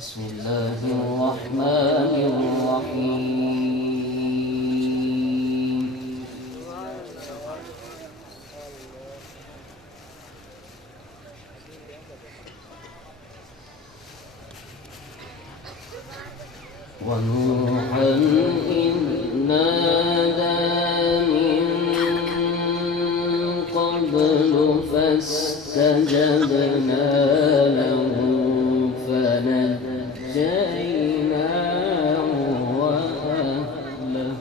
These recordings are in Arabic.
بسم الله الرحمن الرحيم. ونوحا إذ نادى من قبل فاستجبنا له فنجيناه وأهله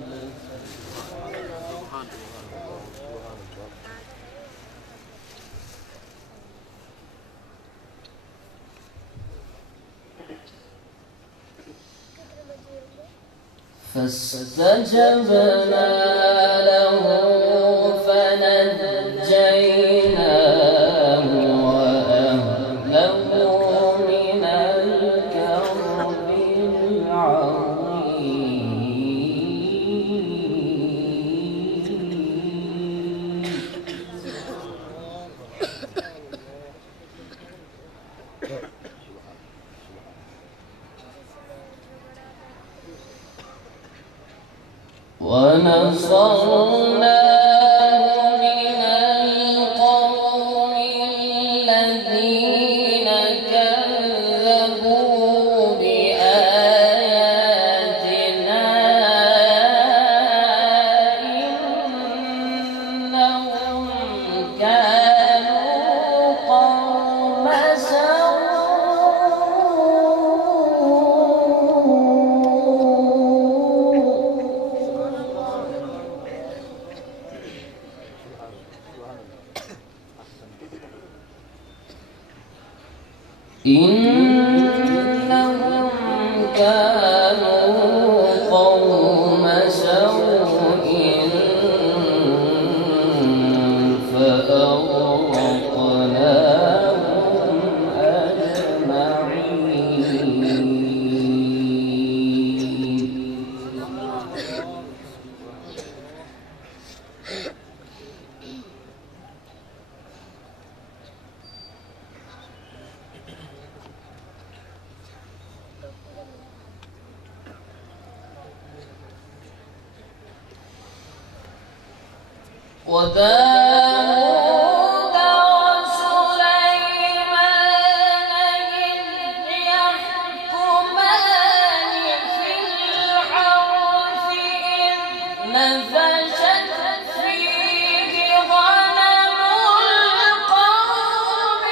فاستجبنا له فنجيناه وأهله من الكرب العظيم. ونصرناه من القوم الذين كذبوا بآياتنا إنهم كانوا قوم سوء. إنهم كانوا قوم سوء فأغرقناهم أجمعين. وداود وسليمان إذ يحكمان في الحرث إذ نفشت فيه غنم القوم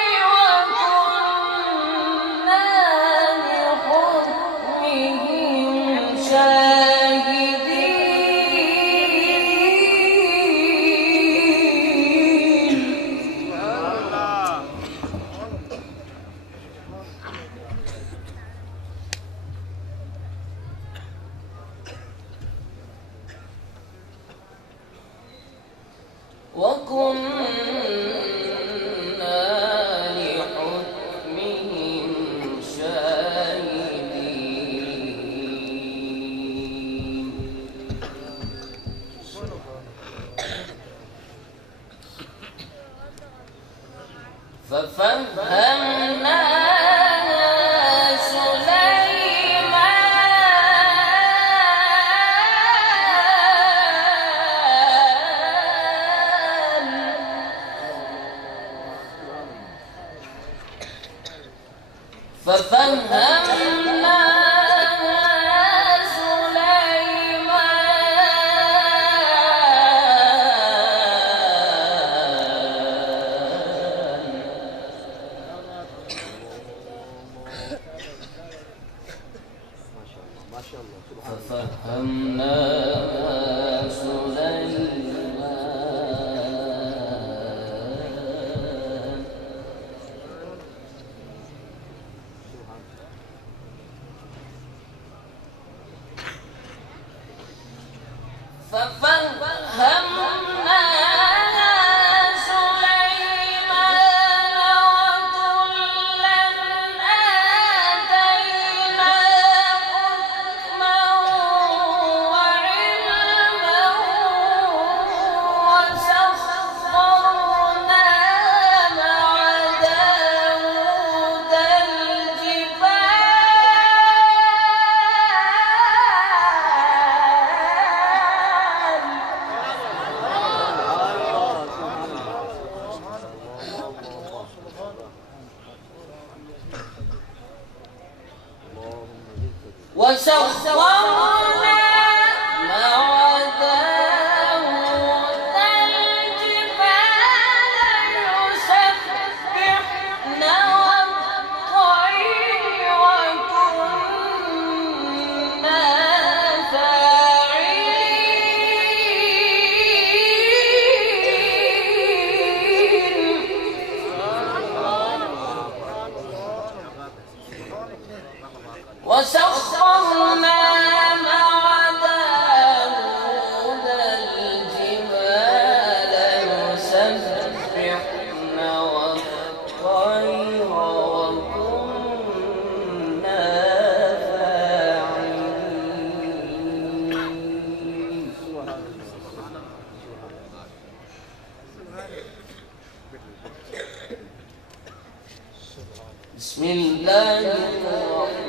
وكنا لحكمهم شاهدين. وكنا لحكمهم شاهدين. ففهمناها وسخرنا مع داود الجبال يسبحن والطير وكنا وسخرنا مع داود الجبال يسبحن والطير وكنا فاعلين. بسم الله الرحمن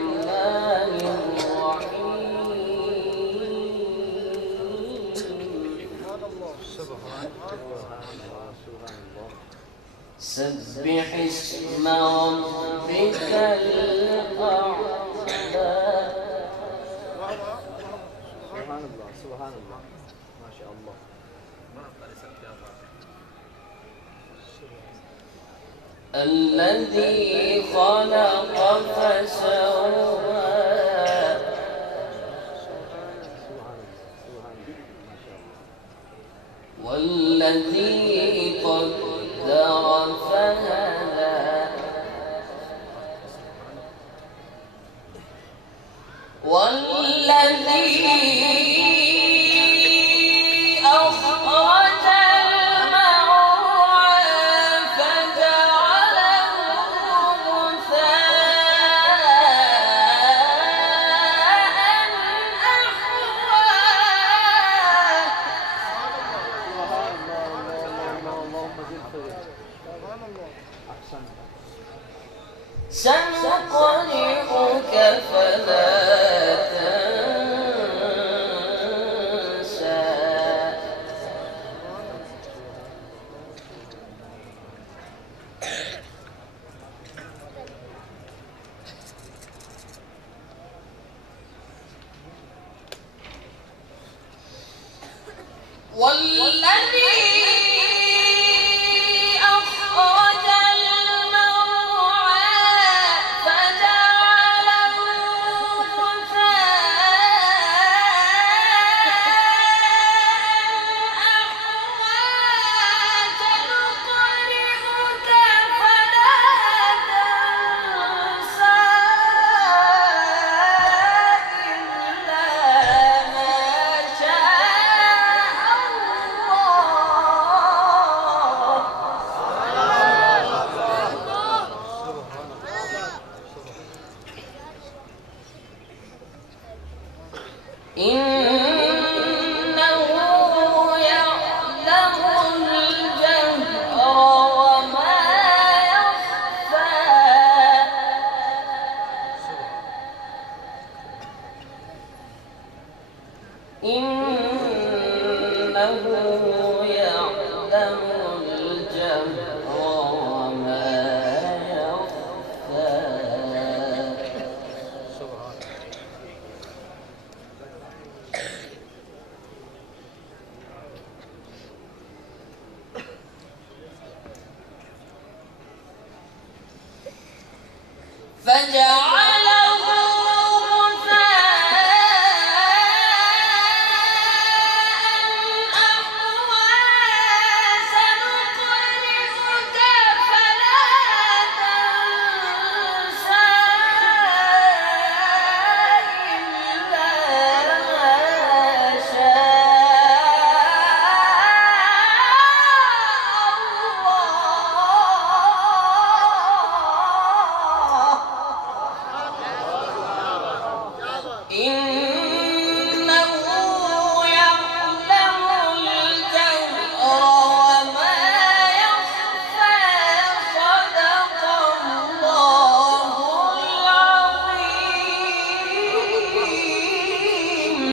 سبح اسم ربك الأعلى. سبحان الله سبحان الله ما شاء الله. الذي خلق فسوى والذي قدر فهدى والذي أخرج المرعى فجعله غثاء أحوى. سنقرئك فلا تنسى والذي أخرج المرعى فجعله إنه يعلم الجهر وما يخفى. إنه يعلم الجهر وما يخفى. فجعل